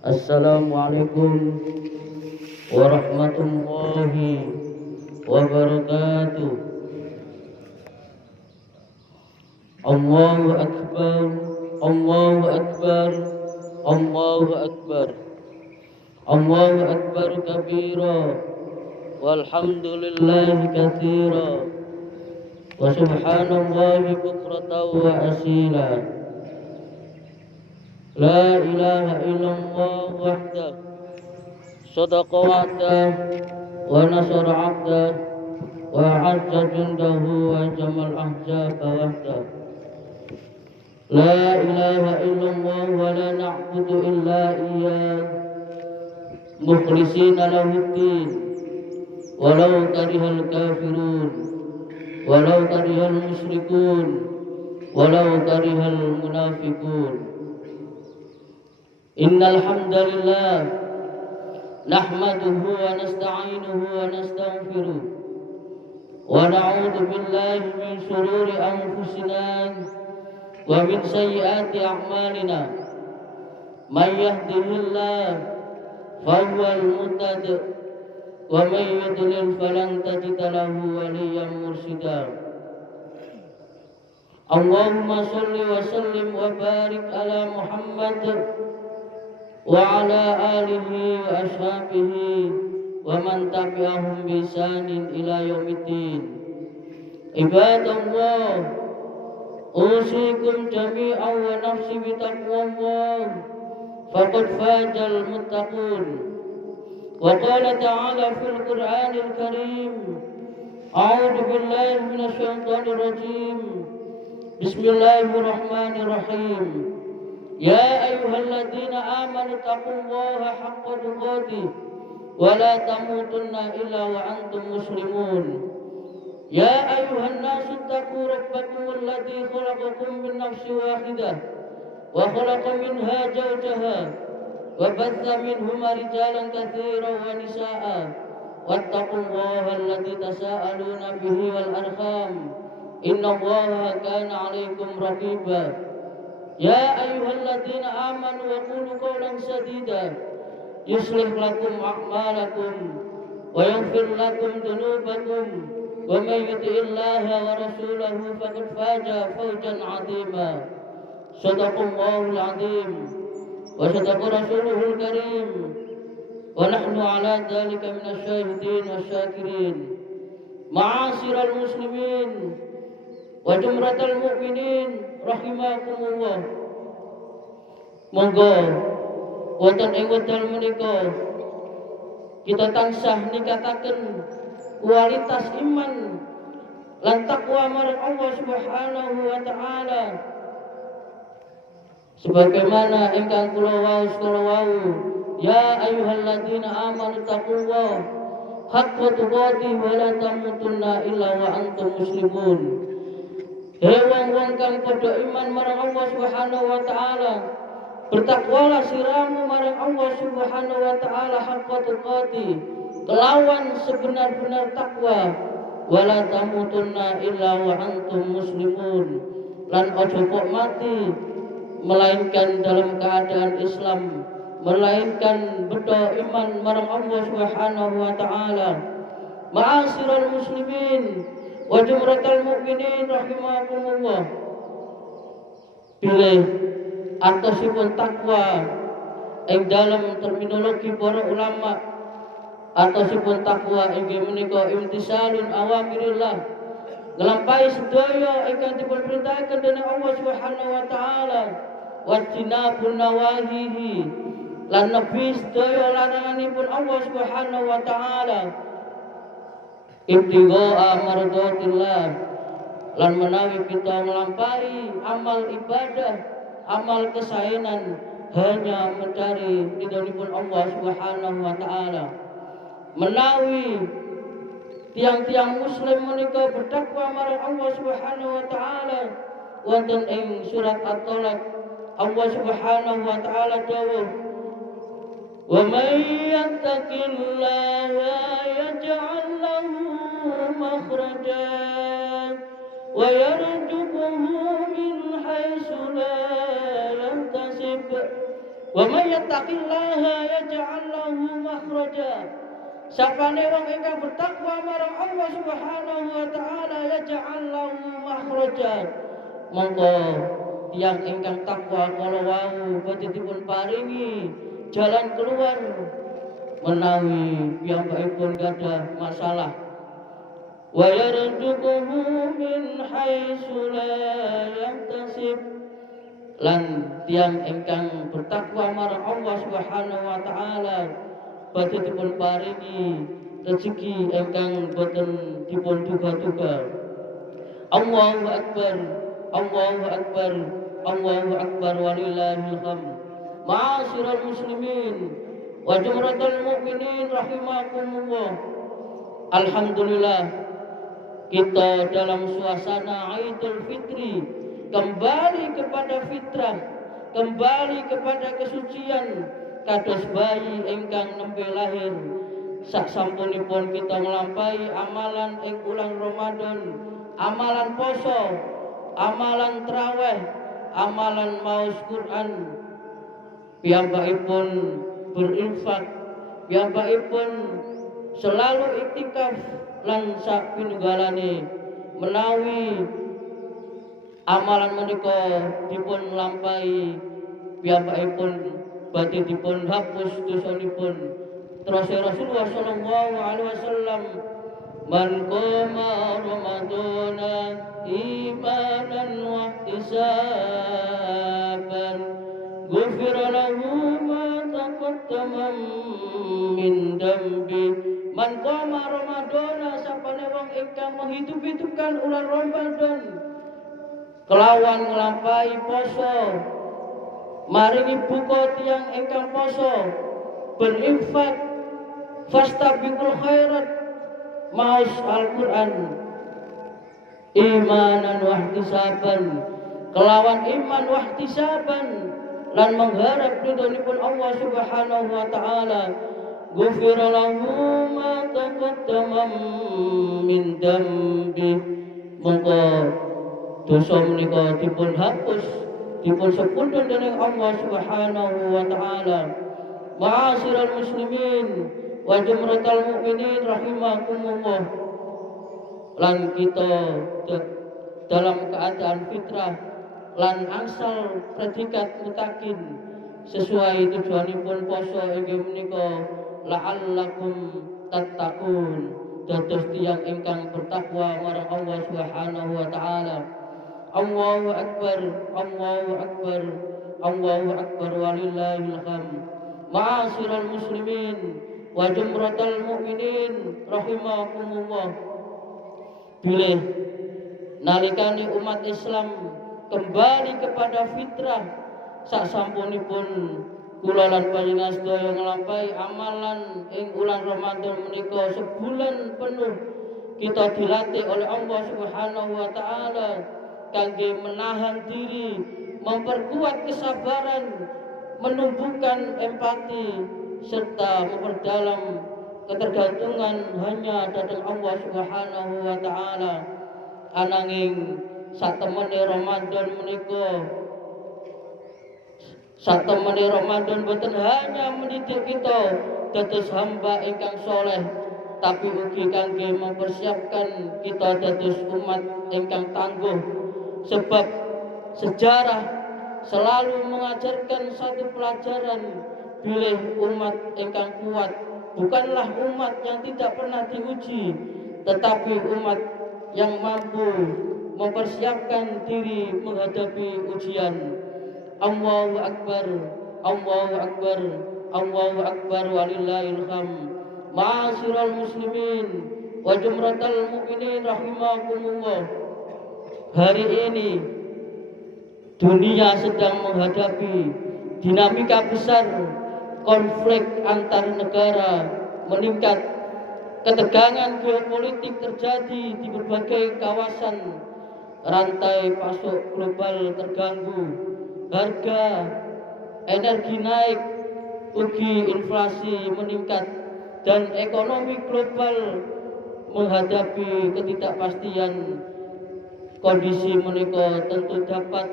Assalamualaikum warahmatullahi wabarakatuh. Allahu akbar, Allahu akbar, Allahu akbar. Allahu akbar kabira, walhamdulillahi katsira, wa subhanallahi bukratan wa asila. La ilaha illallah wahdah, sadaqa wa'dah, wa nasara 'abdah, wa 'azza jundahu wa jamal ahzaba wahdah. La ilaha illallah wa la na'budu illa iyyah, mukhlishina lahuddin, walau karihal kafirun, walau karihal musyrikun, walau karihal munafiqun. Innal hamdalillah nahmaduhu wa nasta'inuhu wa nastaghfiruh wa na'udzu billahi min shururi anfusina wa min sayyiati a'malina. May yahdihillah fahuwal muhtadi wa may yudlil falan tajida lahu waliyyan mursyida. Allahumma shalli wa sallim wa barik ala Muhammad wa ala alihi wa ashabihi wa man tabi'ahum bi ihsanin ila yaumiddin. Ibadallah, usikum jami'an wa nafsi bi taqwallah, faqad fazal muttaqun. Wa qala ta'ala fil Qur'anil Karim, a'udzu billahi minasy syaithanir rajim. Bismillahirrahmanirrahim. Ya ayyuhalladzina amanu taqullaha haqqa tuqatih wa la tamutunna illa wa antum muslimun. Ya ayyuhan nasu taqu rabbakumul ladzi khalaqakum min nafsin wahidah wa khalaqa minha zawjaha wa batha minhuma rijalan katsiran wa nisaa'a wattaqullaha alladzi tasaaluna bihi wal arham innallaha kana 'alaikum raqiba. Ya ayyuhalladzina amanu wa qulu qawlan sadida yuslih lakum a'malakum wa yaghfir lakum dhunubakum wa may yuti'illaha wa rasulahu faqad faza fawzan 'azima. Shadaqallahul 'azim wa shadaqa rasuluhul karim wa nahnu 'ala dzalika minasy syahidin wasyakirin. Ma'asyiral muslimin wa jumratal mu'minin rahimakumullah. Monggo wonten ing wekdal menika kita tansah ningkataken kualitas iman lan takwa marang Allah Subhanahu wa taala. Sebagaimana ingkang kula wau, ya ayyuhalladzina amanu taqullaha haqqa tuqatih wa la tamutunna illa wa antum muslimun. Wong-wong kang padha iman marang Allah Subhanahu wa taala, bertakwalah siramu marang Allah Subhanahu wa taala haqqa tuqatih, kelawan sebenar-benar takwa, wala tamutunna illa wa antum muslimun, lan ojo kok mati melainkan dalam keadaan Islam, melainkan bedo iman marang Allah Subhanahu wa taala. Ma'asyiral muslimin wa jumratal mu'minin rahimakumullah. Pilih atosipun takwa ing dalam terminologi para ulama, atosipun takwa inggih menika imtisalun awamirillah, nglampahi sedaya ingkang dipun perintahaken dening Allah Subhanahu wa taala, wa jinabun nawahihi, lan nebi sedaya laranganipun Allah Subhanahu wa taala. Ibtigha'a mardatillah, lan menawi kita melampaui amal ibadah, amal kesaenan hanya mencari ridhonipun Allah Subhanahu wa taala. Menawi tiang-tiang muslim menika bertakwa marang Allah Subhanahu wa taala, wonten ing surat At-Talaq Allah Subhanahu wa taala dawuh, wa may yattaqillaha yaj'al lahu makhrajan wa yarzuquhu min haitsu la yahtasib Wa may yattaqillaha yaj'al lahu makhraja. Sapane wong ingkang bertakwa marang Allah Subhanahu wa taala yaj'al lahu makhraja. Monggo tiyang ingkang takwa kala wau badhe dipun paringi jalan keluar menawi piyambakipun gadah masalah. Wa yarzuquhu min haitsu la yahtasib. Lan tiang ingkang bertakwa marang Allah Subhanahu wa taala badhe dipun paringi rezeki ingkang boten dipun duga-duga. Allahu akbar, Allahu akbar, Allahu akbar walillahil hamd. Ma'asyiral muslimin wa jumratal mukminin rahimakumullah. Alhamdulillah kita dalam suasana Idul Fitri kembali kepada fitrah, kembali kepada kesucian kados bayi ingkang nembe lahir. Sak sampunipun kita nglampahi amalan ing ulang Ramadan, amalan poso, amalan traweh, amalan maos Quran. Piyambakipun berinfak, piyambakipun selalu iktikaf lan sak pinunggalane menawi amalan menika dipun lampahi piyambakipun badhe dipun hapus dosanipun. Terus Rasulullah sallallahu alaihi wasallam, man qama ramadhana imanan wa ihtisaban ghufira lahu ma taqaddama min dambi. Man qama ramadhana, sapane wong ingkang menghidup-hidupkan ulang Ramadan kelawan nglampahi poso, maringi buka tiyang ingkang poso, berinfak, fastabiqul khairat, maos Al-Quran, imanan wa ihtisaban, kelawan iman wa ihtisaban lan mengharap ridhonipun Allah Subhanahu wa taala. Ghufira lahu ma taqaddama min dambi. Monggo dosa menika dipun hapus, dipun sepundhun dening Allah Subhanahu wa taala. Ma'asyiral muslimin wa jumratal mukminin rahimakumullah. Lan kita dalam keadaan fitrah lan angsal predikat mutakin sesuai tujuanipun poso inggih menika la'allakum tattaqun, dados tiyang ingkang bertakwa marang Allah Subhanahu wa taala. Allahu akbar, Allahu akbar, Allahu akbar walillahil hamd. Ma'asyiral muslimin wa jumratal mukminin rahimakumullah. Bilih nalikane umat Islam kembali kepada fitrah sak sampunipun kula lan panjenengan sedaya nglampahi amalan ing ulang Ramadan menika sebulan penuh kita dilatih oleh Allah Subhanahu wa taala kangge menahan diri, memperkuat kesabaran, menumbuhkan empati serta memperdalam ketergantungan hanya dhateng Allah Subhanahu wa taala. Ananging satemene Ramadan menika, satemene Ramadan boten hanya mendidik kita dados hamba ingkang soleh, tapi ugi kangge mempersiapkan kita dados umat ingkang tangguh. Sebab sejarah selalu mengajarkan satu pelajaran, bilih umat ingkang kuat bukanlah umat yang tidak pernah diuji, tetapi umat yang mampu mempersiapkan diri menghadapi ujian. Allahu akbar, Allahu akbar, Allahu akbar walillahil hamd. Ma'asyiral muslimin wa jumratal mukminin rahimakumullah. Hari ini dunia sedang menghadapi dinamika besar, konflik antar negara meningkat, ketegangan geopolitik terjadi di berbagai kawasan, rantai pasok global terganggu, harga energi naik, ugi inflasi meningkat, dan ekonomi global menghadapi ketidakpastian. Kondisi menika tentu dapat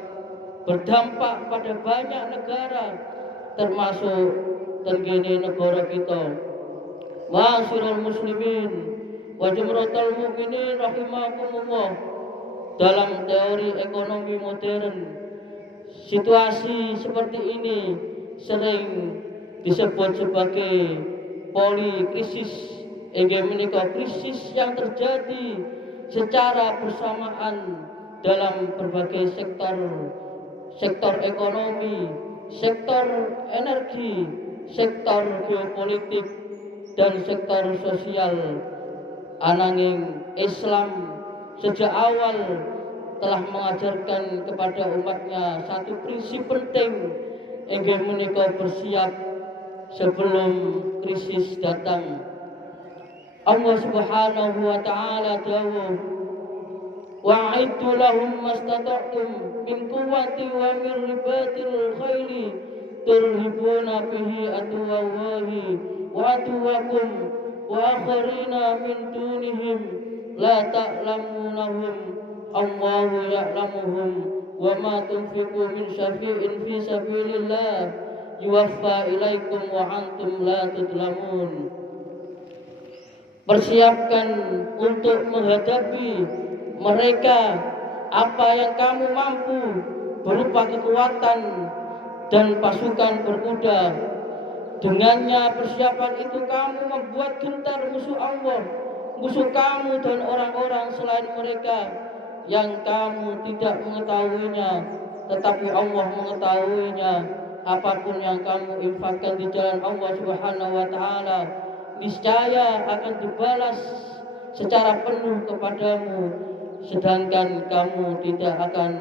berdampak pada banyak negara, termasuk tenggene negara kita. Ma'asyiral muslimin wa jumratal mukminin rahimakumullah. Dalam teori ekonomi modern, situasi seperti ini sering disebut sebagai polikrisis. Menika krisis yang terjadi secara bersamaan dalam berbagai sektor ekonomi, sektor energi, sektor geopolitik, dan sektor sosial. Ananging Islam sejak awal telah mengajarkan kepada umatnya satu prinsip penting, inggih menika bersiap sebelum krisis datang. Allah Subhanahu wa taala dawuh, wa'iddu lahum mastata'tum min quwwati wa min ribatil khaili turhibuna bihi aduwallahi wa aduwakum wa akharina min dunihim la ta'lamunahum Allahu ya'lamuhum wa ma tunfiqu min syai'in fi sabilillah yuwaffa ilaikum wa antum la tudlamun. Persiapkan untuk menghadapi mereka apa yang kamu mampu berupa kekuatan dan pasukan berkuda. Dengannya persiapan itu kamu membuat gentar musuh Allah, musuh kamu dan orang-orang selain mereka yang kamu tidak mengetahuinya, tetapi Allah mengetahuinya. Apapun yang kamu infakkan di jalan Allah Subhanahu wa taala, niscaya akan dibalas secara penuh kepadamu, sedangkan kamu tidak akan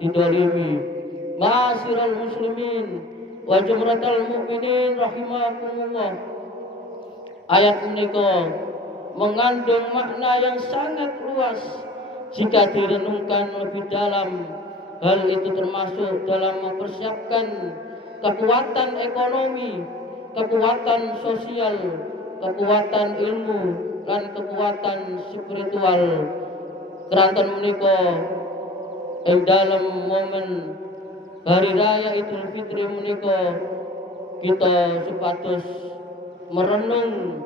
didolimi. Ma'asyiral muslimin wa jumratal mukminin rahimakumullah. Ayat menika mengandung makna yang sangat luas jika direnungkan lebih dalam. Hal itu termasuk dalam mempersiapkan kekuatan ekonomi, kekuatan sosial, kekuatan ilmu, dan kekuatan spiritual. Keranten menika ing dalam momen hari raya Idul Fitri menika kita supados merenung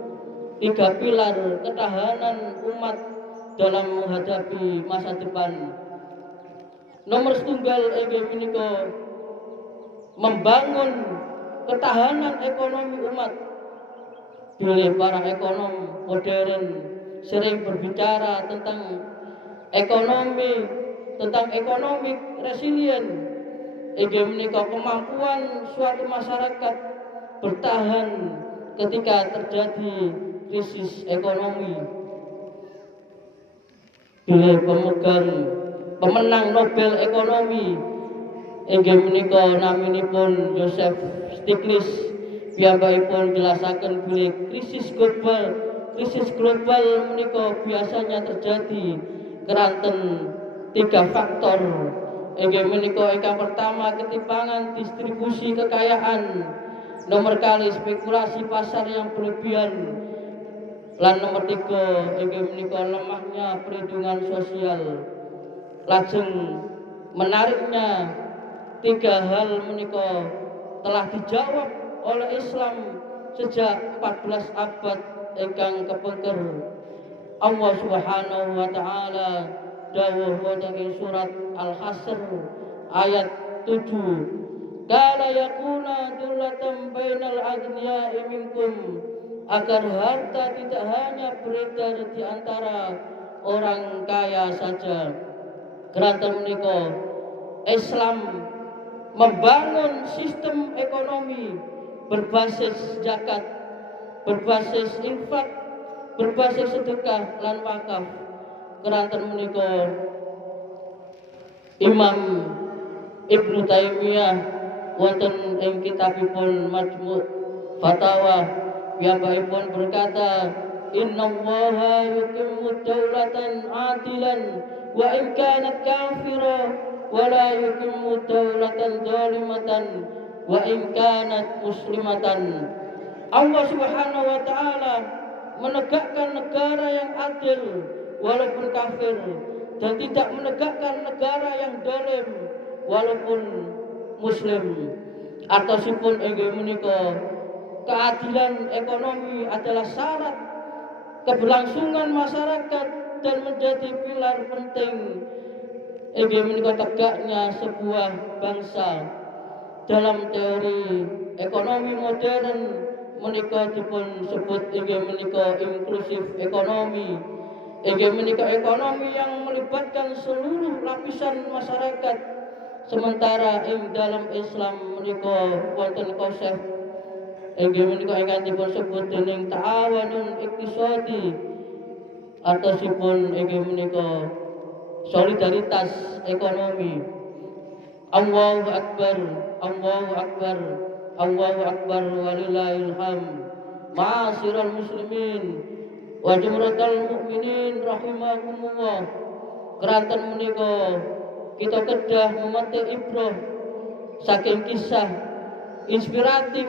3 pilar ketahanan umat dalam menghadapi masa depan. Nomor setunggal inggih menika membangun ketahanan ekonomi umat. Bilih para ekonom modern sering berbicara tentang ekonomi, tentang ekonomi resilient. Inggih menika kemampuan suatu masyarakat bertahan ketika terjadi krisis ekonomi. Bilih pemenang Nobel ekonomi inggih menika naminipun Joseph Stiglitz, piyambakipun jelasaken bilih krisis global menika biasanya terjadi keranten 3 faktor. Inggih menika ingkang pertama ketimpangan distribusi kekayaan, nomor kali spekulasi pasar yang berlebihan, lan nomor 3 inggih menika lemahnya perlindungan sosial. Lajeng menariknya 3 hal menika telah dijawab oleh Islam sejak 14 abad ingkang kepengker. Allah Subhanahu wa taala dawuh wonten ing surat Al-Hasr ayat 7, kala yakuna dulatan bainal agniya'i minkum, agar harta tidak hanya beredar di antara orang kaya saja. Keranten menika Islam membangun sistem ekonomi berbasis zakat, berbasis infak, berbasis sedekah lan wakaf. Keranten menika Imam Ibnu Taimiyah wonten ing kitabipun Majmu' Fatawa piyambakipun berkata, innallaha yuqimmu daulatan adilan wa in kanat kafira wa la yuqimmu daulatan zalimatan wa in kanat muslimatan. Allah Subhanahu wa taala menegakkan negara yang adil walaupun kafir, dan tidak menegakkan negara yang zalim walaupun muslim. Artosipun inggih menika keadilan ekonomi adalah syarat keberlangsungan masyarakat dan menjadi pilar penting inggih menika tegaknya sebuah bangsa. Dalam teori ekonomi modern menika dipun sebut inggih menika inklusif ekonomi. Inggih menika ekonomi yang melibatkan seluruh lapisan masyarakat. Sementara ing dalam Islam menika wonten konsep inggih menika ingkang dipun sebut dening ta'awunun iktisadi atosipun inggih menika solidaritas ekonomi. Allahu Akbar, Allahu Akbar, Allahu Akbar walillahil hamd. Ma'asyiral muslimin wa jumratal mukminin rahimakumullah. Keranten menika kita kedah memetik ibrah saking kisah inspiratif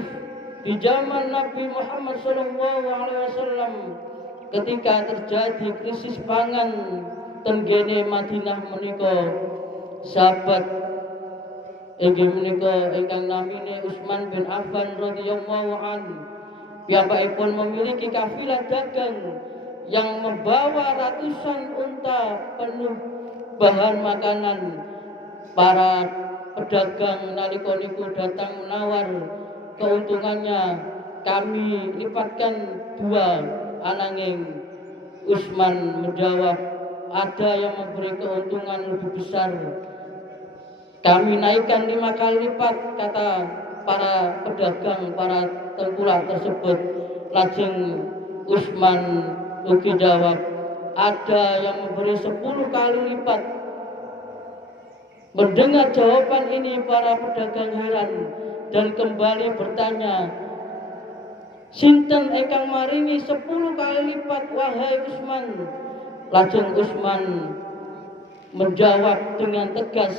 di zaman Nabi Muhammad SAW ketika terjadi krisis pangan tenggene Madinah menika. Sahabat inggih menika ingkang namine Utsman bin Affan radhiyallahu anhu piyambakipun memiliki kafilah dagang yang membawa ratusan unta penuh bahan makanan. Para pedagang nalika niku datang menawar keuntungannya kami lipatkan 2, ananging Utsman menjawab ada yang memberi keuntungan lebih besar. Kami naikkan 5 kali lipat, kata para pedagang, para tengkulak tersebut. Lajeng Utsman ugi jawab, ada yang memberi 10 kali lipat. Mendengar jawaban ini para pedagang heran dan kembali bertanya, sinten ingkang maringi 10 kali lipat wahai Utsman? Lajeng Utsman menjawab dengan tegas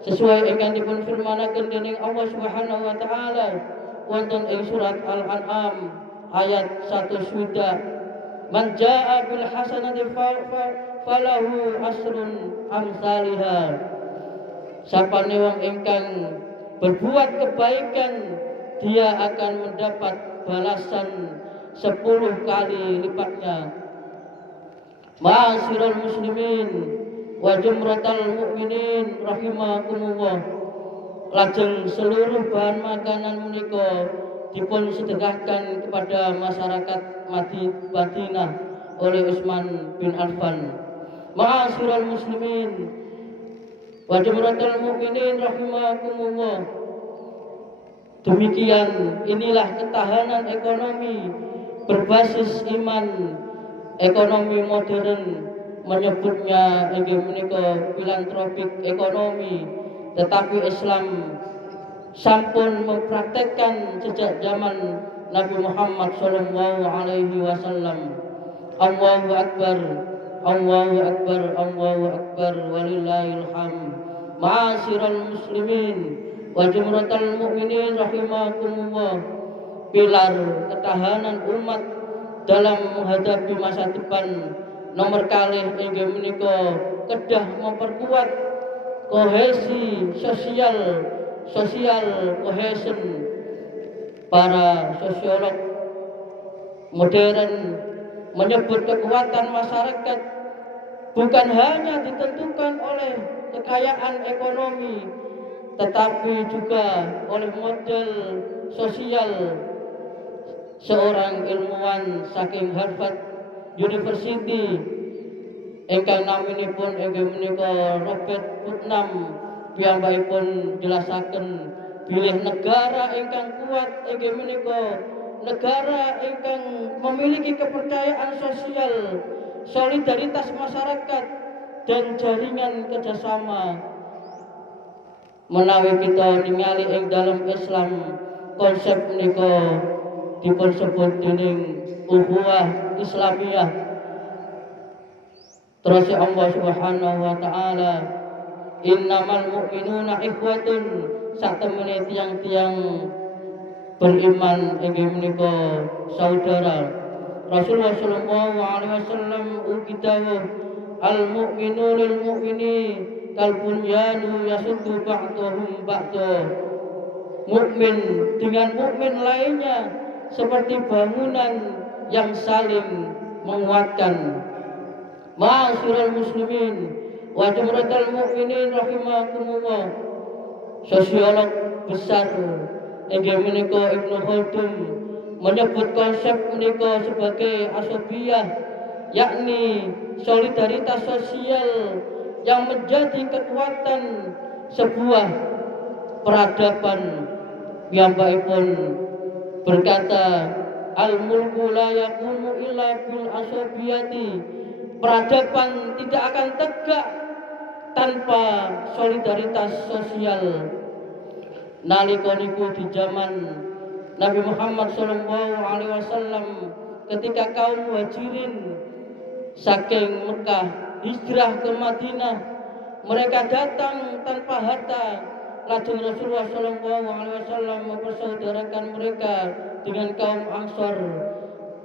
sesuai ingkang dipun firmanaken dening Allah Subhanahu wa taala wonten ing surat Al-An'am ayat 1 sudah, man jaa bil hasanati falahu asrun amsalha. Sapane wong ingkang berbuat kebaikan dia akan mendapat balasan 10 kali lipatnya. Ma'asyiral muslimin wa jumratal mukminin rahimakumullah. Lajeng seluruh bahan makanan menika dipun sedekahkan kepada masyarakat Madinah oleh Utsman bin Affan. Ma'asyiral muslimin wa jumratal mukminin rahimakumullah. Demikian inilah ketahanan ekonomi berbasis iman. Ekonomi modern menyebutnya inggih menika filantropik ekonomi, tetapi Islam sampun mempraktekkan sejak zaman Nabi Muhammad sallallahu alaihi wasallam. Allahu Akbar, Allahu Akbar, Allahu Akbar walillahil hamd. Ma'asyiral muslimin wa jumratal mukminin rahimakumullah. Pilar ketahanan umat dalam menghadapi masa depan nomor kalih inggih menika kedah memperkuat kohesi sosial cohesion. Para sosiolog modern menyebut kekuatan masyarakat bukan hanya ditentukan oleh kekayaan ekonomi, tetapi juga oleh model sosial. Seorang ilmuwan saking Harvard University ingkang naminipun inggih menika Robert Putnam piyambakipun jelasaken bilih negara ingkang kuat inggih menika negara ingkang memiliki kepercayaan sosial, solidaritas masyarakat dan jaringan kerjasama. Menawi kita ningali ing dalam Islam konsep menika dipun sebut dening ukhuwah Islamiyah. Terus Allah Subhanahu wa taala, innamal mu'minuna ikhwatun, satemene tiang-tiang beriman inggih menika saudara. Rasulullah sallallahu alaihi wasallam ugi dawuh, al mu'minu lil mu'mini kal bunyanu yasuddu ba'dhum ba'dha. mukmin dengan mukmin lainnya seperti bangunan yang saling menguatkan. Ma'asyiral muslimin wa jumlatal mukminin rahimakumullah. Sosiolog besar inggih menika Ibnu Khaldun menyebut konsep menika sebagai asobiyah, yakni solidaritas sosial yang menjadi kekuatan sebuah peradaban. Piyambakipun berkata, al-mulku la yakunu illa bil asobiyati. Peradaban tidak akan tegak tanpa solidaritas sosial. Nalika niku di zaman Nabi Muhammad SAW, ketika kaum Muhajirin saking Mekah hijrah ke Madinah, mereka datang tanpa harta. Lajeng Rasulullah SAW mempersaudarakan mereka dengan kaum Ansor.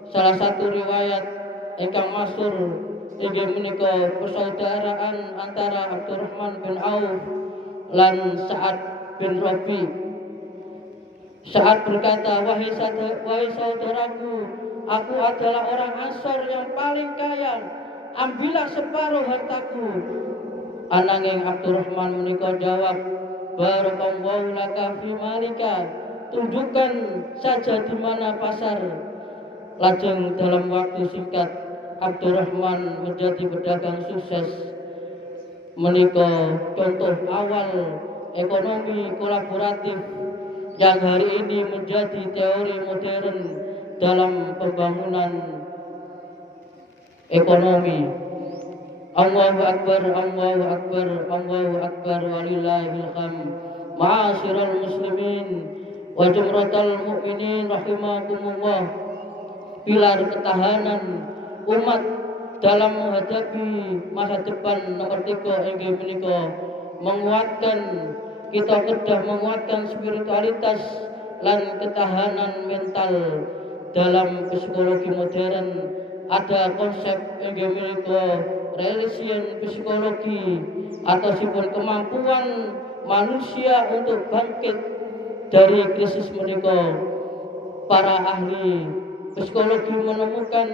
Salah satu riwayat ingkang masyhur inggih menika persaudaraan antara Abdurrahman bin Auf lan Sa'ad bin Rabi. Sa'ad berkata, wahai saudaraku, aku adalah orang Ansor yang paling kaya, ambillah separuh hartaku. Ananging Abdurrahman menika jawab, barakallahu laka fi malika, tunjukkan saja di mana pasar. Lajeng dalam waktu singkat Abdurrahman menjadi pedagang sukses. Menika contoh awal ekonomi kolaboratif yang hari ini menjadi teori modern dalam pembangunan ekonomi. Allahu Akbar, Allahu Akbar, Allahu Akbar, walillahil hamd. Ma'asyiral muslimin wa jumratal mukminin rahimakumullah. Pilar ketahanan umat dalam menghadapi masa depan nomor 3 inggih menika menguatkan, kita kedah menguatkan spiritualitas dan ketahanan mental. Dalam psikologi modern ada konsep inggih menika relation psikologi ataupun kemampuan manusia untuk bangkit dari krisis menika. Para ahli psikologi menemukan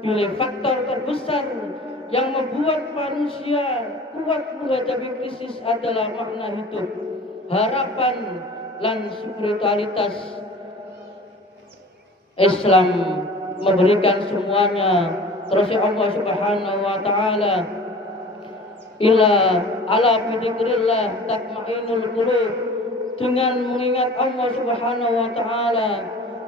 bila faktor terbesar yang membuat manusia kuat menghadapi krisis adalah makna hidup, harapan, dan spiritualitas. Islam memberikan semuanya. Terus Allah Subhanahu wa taala, ila ala bidzikrillah tatma'innul qulub. Dengan mengingat Allah Subhanahu wa taala,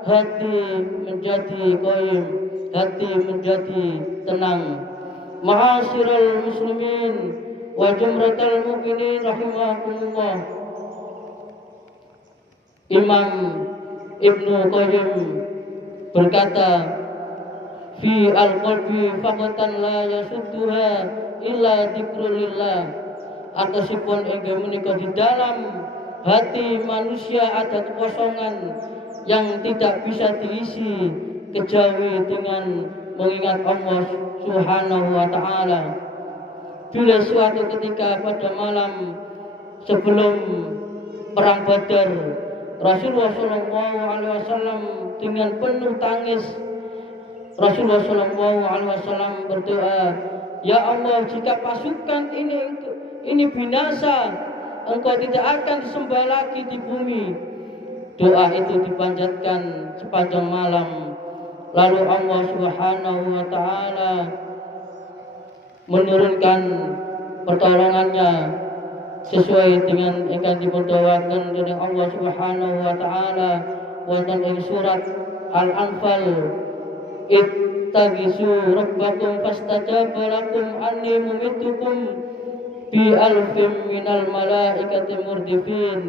hati menjadi qayyim, hati menjadi tenang. Ma'asyiral muslimin wa jumratal mukminin rahimakumullah. Imam Ibnu Qayyim berkata, fi al-qalbi faqatan la yasudduha illa dzikrulillah. Atasipun inggih menika di dalam hati manusia ada kekosongan yang tidak bisa diisi kejawi dengan mengingat Allah Subhanahu wa taala. Bila suatu ketika pada malam sebelum perang Badar, Rasulullah SAW dengan penuh tangis Rasulullah SAW berdoa, ya Allah, jika pasukan ini binasa, Engkau tidak akan disembah lagi di bumi. Doa itu dipanjatkan sepanjang malam. Lalu Allah Subhanahu wa taala menurunkan pertolongannya sesuai dengan yang diberdoakan oleh Allah Subhanahu wa taala wonten ing surat Al-Anfal, ittagisu rabbakum fastajaba lakum anni mumitukum bi alfim minal malaikati murdifin.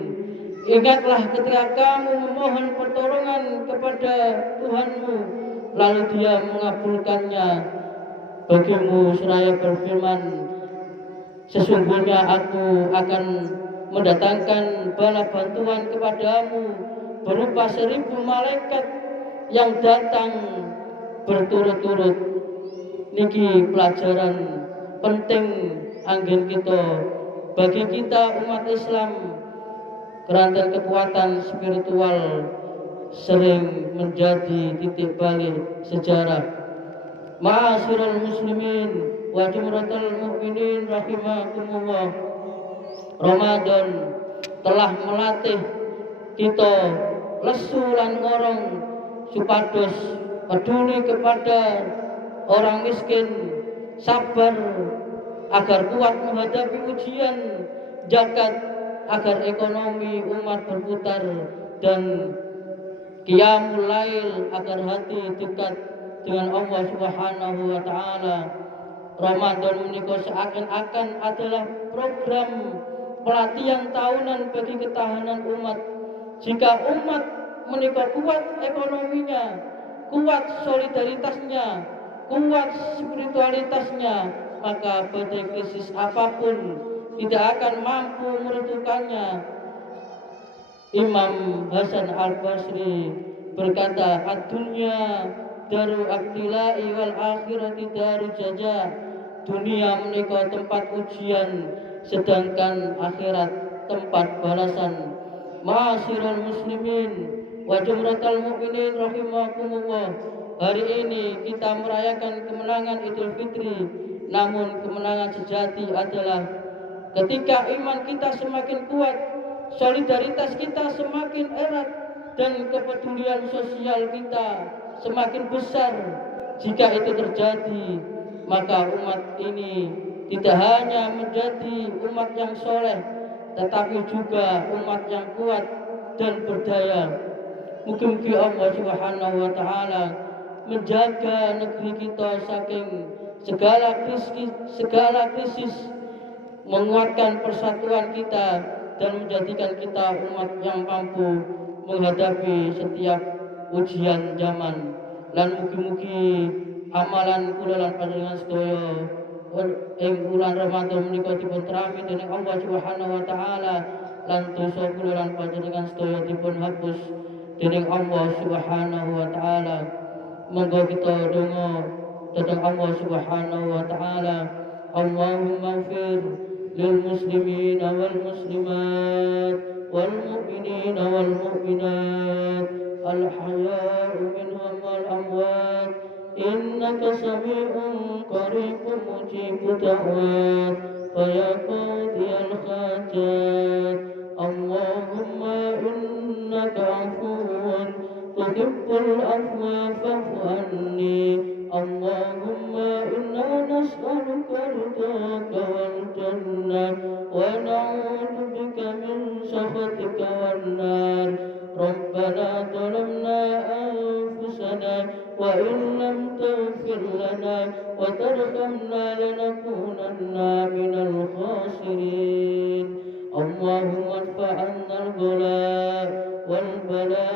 Ingatlah ketika kamu memohon pertolongan kepada Tuhanmu, lalu Dia mengabulkannya bagimu seraya berfirman, sesungguhnya aku akan mendatangkan bala bantuan kepadamu berupa 1000 malaikat yang datang berturut-turut. Niki pelajaran penting anggen kita, bagi kita umat Islam. Kerangka kekuatan spiritual sering menjadi titik balik sejarah. Ma'asyiral muslimin wa jumratal mu'minin rahimakumullah. Ramadan telah melatih kita lesu lan ngorong supados peduli kepada orang miskin, sabar agar kuat menghadapi ujian, zakat agar ekonomi umat berputar, dan qiyamul lail agar hati dekat dengan Allah Subhanahu wa taala. Ramadan menika seakan-akan adalah program pelatihan tahunan bagi ketahanan umat. Jika umat menika kuat ekonominya, kuat solidaritasnya, kuat spiritualitasnya, maka badai krisis apapun tidak akan mampu meruntuhkannya. Imam Hasan Al-Basri berkata, "Ad-dunya daru abtilai wal akhirati daru jazaa." Dunia menika tempat ujian, sedangkan akhirat tempat balasan. Ma'asyiral muslimin wa jumratal mu'minin rahimakumullah. Hari ini kita merayakan kemenangan Idul Fitri, namun kemenangan sejati adalah ketika iman kita semakin kuat, solidaritas kita semakin erat, dan kepedulian sosial kita semakin besar. Jika itu terjadi, maka umat ini tidak hanya menjadi umat yang soleh, tetapi juga umat yang kuat dan berdaya. Mugi-mugi Allah Subhanahu wa taala menjaga negeri kita saking segala krisis, menguatkan persatuan kita dan menjadikan kita umat yang mampu menghadapi setiap ujian zaman. Lan mugi-mugi amalan kula lan panjenengan sedaya ing bulan Ramadan menika dipun trami dening Allah Subhanahu wa taala, lan dosa kula lan panjenengan sedaya dipun hapus dening Allah Subhanahu wa taala. Monggo kita donga dhateng Allah Subhanahu wa taala. Allahumma ighfir lil muslimin wal muslimat wal mu'minin wal mu'minat al hayaa'u minhum wal amwat innaka sami'un qaribun mujibud da'wat fa ya qadiyal hajat. Allahumma innaka afuwun tuhibbul afwa fa'fu anni. Allahumma inna nas'aluka ridhaka wal jannah wa na'udzu bika min sakhatika wan nar. Rabbana zalamna anfusana wa in lam taghfir lana wa tarhamna lanakunanna minal khasirin. Allahumma adfa' 'anna al-ghala wal bala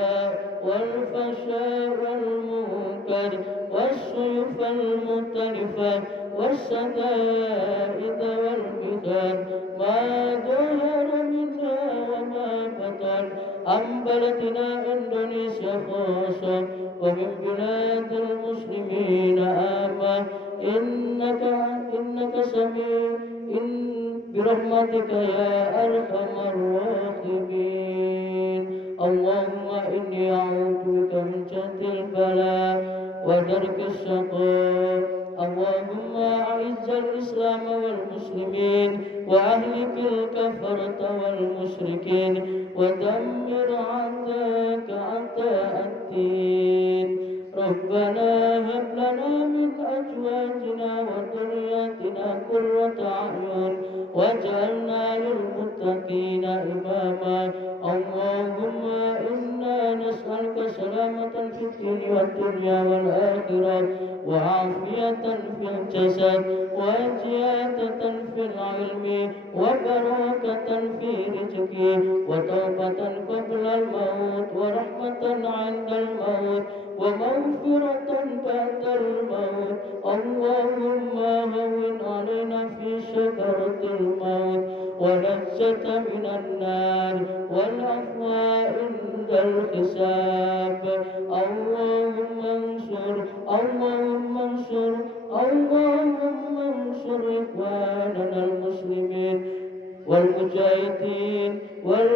wal fasha wal munkar was-suyuf al-mutalifah was-sada'id wal midan ma dhahara minha wa ma batan am baladina Indonesia khassa wa min biladil muslimin amma innaka sami'un birahmatika ya arhamar rahimin. Allahumma inni a'udzu bika min jahdil bala wa darkis shaqa. Allahumma a'izzal islam wal muslimin wa ahlikil kafarata wal musyrikin wa dammir 'adaka 'ada'ad-din. Rabbana hab lana min azwajina wa dhurriyyatina qurrata a'yun waj'alna lil muttaqina imama. Allahumma inna nas'aluka salamatan fid dunya wad dunya wal akhirah wa 'afiyatan fil jasad wa ziyadatan fil ilmi wa barakatan fi rizqi wa taubatan qabla al maut wa rahmatan 'inda al maut wa maghfiratan ba'da al maut. Allahumma hawwin 'alaina fi sakaratil maut wa lazzatan minan nar wal afwa indal hisab. Allahumma ansur ikhwanana al muslimin wal mujahidin wal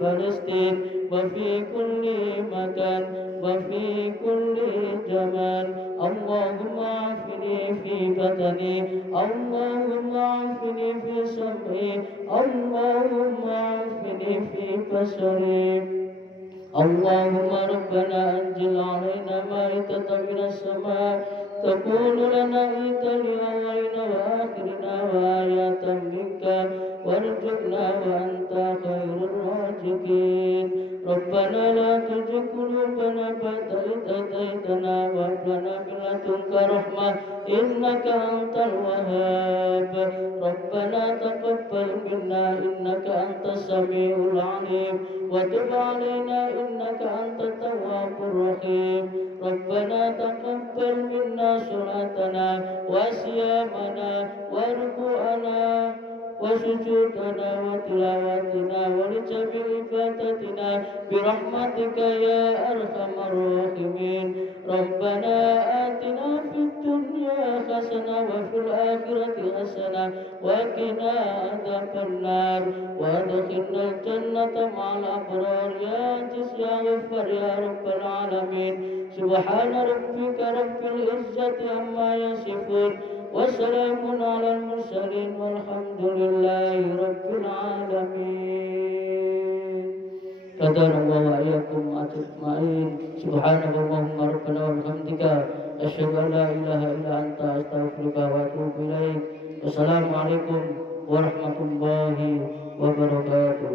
فلسطين وفي كل مكان وفي كل زمان. اللهم عافني في بدني، اللهم عافني في سمعي، اللهم عافني في بصري. اللهم ربنا أنزل علينا مائدة من السماء تكون لنا عيدا لأولنا وآخرنا وآية منك وارزقنا وأنت خير الرازقين. ربنا لا تزغ قلوبنا بعد إذ هديتنا وهب لنا من لدنك رحمة إنك أنت الوهاب. ربنا تقبل منا إنك أنت السميع العليم وتب علينا إنك أنت التواب الرحيم. ربنا تقبل منا صلاتنا وصيامنا وركوعنا وسجودنا وتلاوتنا ولجميع عبادتنا برحمتك يا أرحم الراحمين. ربنا آتنا في الدنيا حسنة وفي الآخرة حسنة وقنا عذاب النار وادخلنا الجنة مع الأبرار يا عزيز يا غفار يا رب العالمين. سبحان ربك رب العزة عما يصفون وسلام على المرسلين والحمد لله رب العالمين. قدر الله وإياكم أجمعين. سبحانك اللهم ربنا وبحمدك أشهد أن لا إله إلا أنت أستغفرك وأتوب إليك. والسلام عليكم ورحمة الله وبركاته.